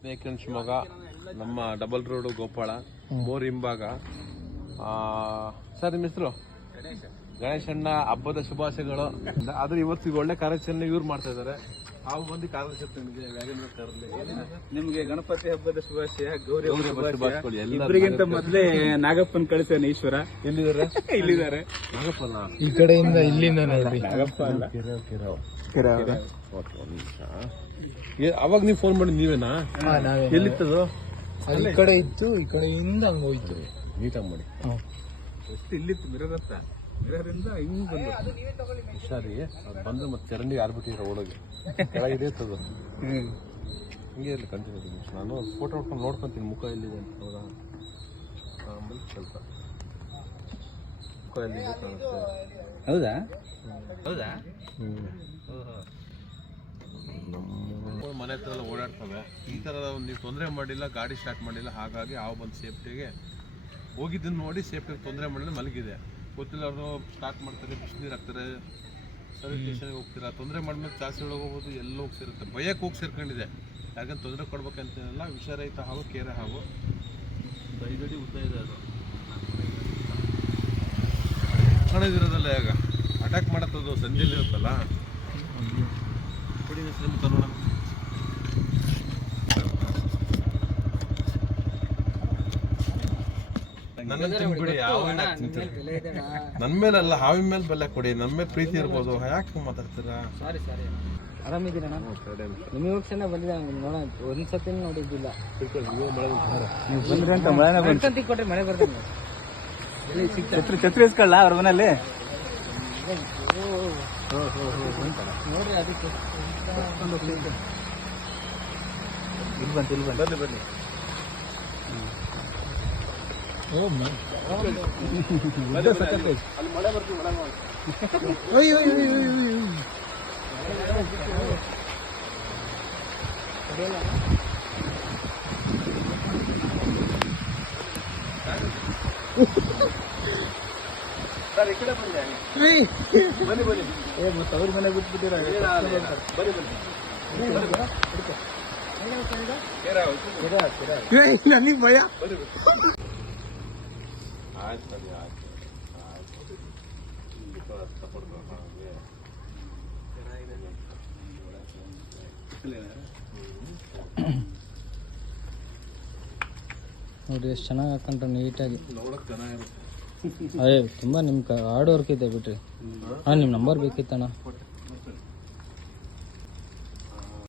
Snake and Shivamogga ನಮ್ಮ double road Gopala bore ಹಿಂಭಾಗ. Sir ನಿಮ್ಮ ಹೆಸರು? ಗಣೇಶಣ್ಣ ಹಬ್ಬದ ಶುಭಾಶಯಗಳು. ಆದ್ರೆ ಇವತ್ತು ಒಳ್ಳೆ ಕಾರ್ಯಾಚರಣೆ ಇವ್ರು ಮಾಡ್ತಾ ಇದಾರೆ. ನಾವು ಬಂದು ನಿಮ್ಗೆ ಗಣಪತಿ ಹಬ್ಬದ ಶುಭಾಶಯ, ಗೌರಿ ಶುಭಾಶಯ. ಇಬ್ಬರಿಗಿಂತ ಮೊದಲೇ ನಾಗಪ್ಪನ್ ಕಳಿಸೇನೆ ಈಶ್ವರ. ಎಲ್ಲಿದ್ದಾರೆ? ಇಲ್ಲಿದ್ದಾರೆ ನಾಗಪ್ಪನ ಈ ಕಡೆಯಿಂದ ಇಲ್ಲಿಂದ ನಾಗಪ್ಪ ಅಲ್ಲ, ಅವಾಗ ನೀವು ಫೋನ್ ಮಾಡಿ ನೀವೇನಾ? ಎಲ್ಲಿತ್ತದು? ಈ ಕಡೆ ಇತ್ತು, ಈ ಕಡೆಯಿಂದ ಹಂಗ ಹೋಯ್ತು. ನೀಟಾಗಿ ಮಾಡಿ. ಎಷ್ಟು ಇಲ್ಲಿತ್ತು ಮಿರ ಗೊತ್ತಾ? ಮಿರರಿಂದ ಹಿಂಗ್ ಬಂದು ಹುಷಾರಿ ಬಂದ್ರೆ ಮತ್ತೆ ಚರಂಡಿ ಯಾರ್ಬಿಟ್ಟಿರ ಒಳಗೆ ಕೆಳಗಿದೆ ಅದು. ಹಿಂಗೆ ಇರಲಿ ಕಂಟಿನ್ಯೂ. ನಾನು ಫೋಟೋ ಹೊಡ್ಕೊಂಡು ನೋಡ್ಕೊಂತೀನಿ ಮುಖ ಎಲ್ಲಿದೆ ಅಂತ. ಹೌದಾ? ಆಮೇಲೆ ಸ್ವಲ್ಪ ಮುಖ ಎಲ್ಲಿದೆ ಕಾಣುತ್ತೆ. ಹೌದಾ? ಹೌದಾ? ನಮ್ಮ ಮನೆ ಹತ್ರ ಎಲ್ಲ ಓಡಾಡ್ತವೆ. ಈ ಥರ ನೀವು ತೊಂದರೆ ಮಾಡಿಲ್ಲ, ಗಾಡಿ ಸ್ಟಾರ್ಟ್ ಮಾಡಿಲ್ಲ, ಹಾಗಾಗಿ ಹಾವು ಬಂದು ಸೇಫ್ಟಿಗೆ ಹೋಗಿದ್ದನ್ನು ನೋಡಿ ಸೇಫ್ಟಿಗೆ ತೊಂದರೆ ಮಾಡಿಲ್ಲ ಮಲಗಿದೆ. ಗೊತ್ತಿಲ್ಲ ಅವರು ಸ್ಟಾರ್ಟ್ ಮಾಡ್ತಾರೆ, ಬಿಸಿನೀರು ಹಾಕ್ತಾರೆ, ಸರ್ವಿಸ್ ಸ್ಟೇಷನ್ಗೆ ಹೋಗ್ತೀರಾ, ತೊಂದರೆ ಮಾಡಿದ್ಮೇಲೆ ಜಾಸ್ತಿ ಒಳಗೆ ಹೋಗೋದು ಎಲ್ಲ ಹೋಗಿ ಸೇರುತ್ತೆ. ಭಯಕ್ಕೆ ಹೋಗಿ ಸೇರ್ಕೊಂಡಿದೆ. ಯಾಕಂದ್ರೆ ತೊಂದರೆ ಕೊಡ್ಬೇಕಂತೇನಿಲ್ಲ. ವಿಷರಹಿತ ಹಾವು, ಕೇರೆ ಹಾವು, 5 ಅಡಿ ಉದ್ದ ಇದೆ ಅದು. ಕಣದಿರೋದಲ್ಲ ಈಗ ಅಟ್ಯಾಕ್ ಮಾಡತ್ತದು ಸಂಜೆಲಿ ಇರುತ್ತಲ್ಲ. ಕೊಡಿ ಹೆಸರು ನೋಡೋಣ. ನನ್ನ ಮೇಲಲ್ಲ, ಹಾವಿನ ಮೇಲೆ ಬೆಲೆ ಕೊಡಿ. ನನ್ನ ಮೇಲೆ ಪ್ರೀತಿ ಇರ್ಬೋದು. ಯಾಕೆ ಮಾತಾಡ್ತೀರಾ? ಆರಾಮಿದ್ದೀರ? ನಿಮಗೆ ಹೋಗ್ಸನ ಬಂದಿದ್ದ ನೋಡೋಣ. ಒಂದ್ಸತಿ ನೋಡಿದ್ದಿಲ್ಲ. ಬಂದ್ರೆ ಅಂತ ಮಳೆ ಕೊಟ್ರೆ ಮಳೆ ಬರ್ತದೆ. ಛತ್ರಿ ಇಸ್ಕೊಳ್ಳ ಅವ್ರ ಮನೇಲಿ ನೋಡ್ರಿ. ಅದಕ್ಕೆ ಬನ್ನಿ ಬನ್ನಿ. ಸರ್ ಈ ಕಡೆ ಬನ್ನಿ ಬನ್ನಿ. ಮತ್ತೆ ಅವ್ರ ಮನೆ ಬಿಟ್ಬಿಟ್ಟಿರ. ಬನ್ನಿ ನನಗೆ ಭಯ. ನೋಡ್ರಿ ಎಷ್ಟು ಚೆನ್ನಾಗಿ ಹಾಕೊಂಡ್ರೆ ನೀಟಾಗಿ. ಅಯ್ಯ ತುಂಬ ನಿಮ್ಮ ಹಾರ್ಡ್ ವರ್ಕ್ ಇದೆ ಬಿಟ್ರಿ. ನಿಮ್ಮ ನಂಬರ್ ಬೇಕಿತ್ತಣ್ಣ.